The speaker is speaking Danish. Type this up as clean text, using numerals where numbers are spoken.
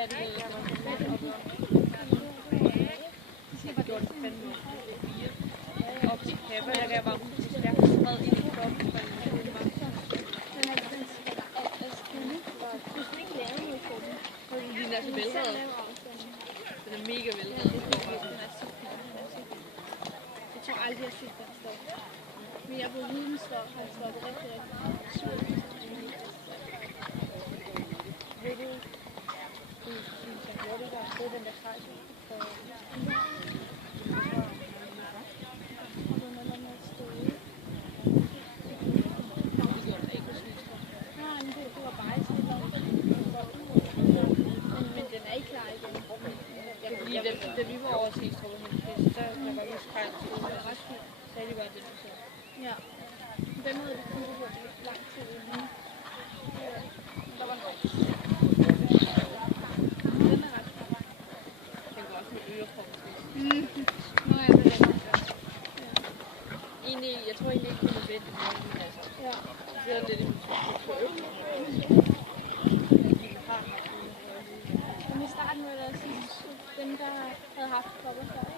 Ja, det ved jeg. Jeg gjorde det fandme op til kæmper. Jeg gav bare stærkt spred ind i kroppen. Den er så velredet. Den er mega velredet. Jeg tror aldrig, jeg har set den stoppe. Men jeg er på videnskab, har stoppet rigtig surt. Ved du, hvor det var fået den der kejser for... Det var bare sådan noget. Men den er ikke klar igen. Fordi da vi var over sidst, hvor vi fest, så der var vi skrænt til det. Så er det bare det, du så. Ja. Den havde vi kun på lang tid inden. Der var nok. Den er ret klar. Den går også med ørekrop. Nu er det den også. Egentlig, jeg tror egentlig ikke, det er nødvendigt. Altså. Ja. Så er det lidt på øvrigt. Men i starten var der sidst dem, der havde haft kopper før.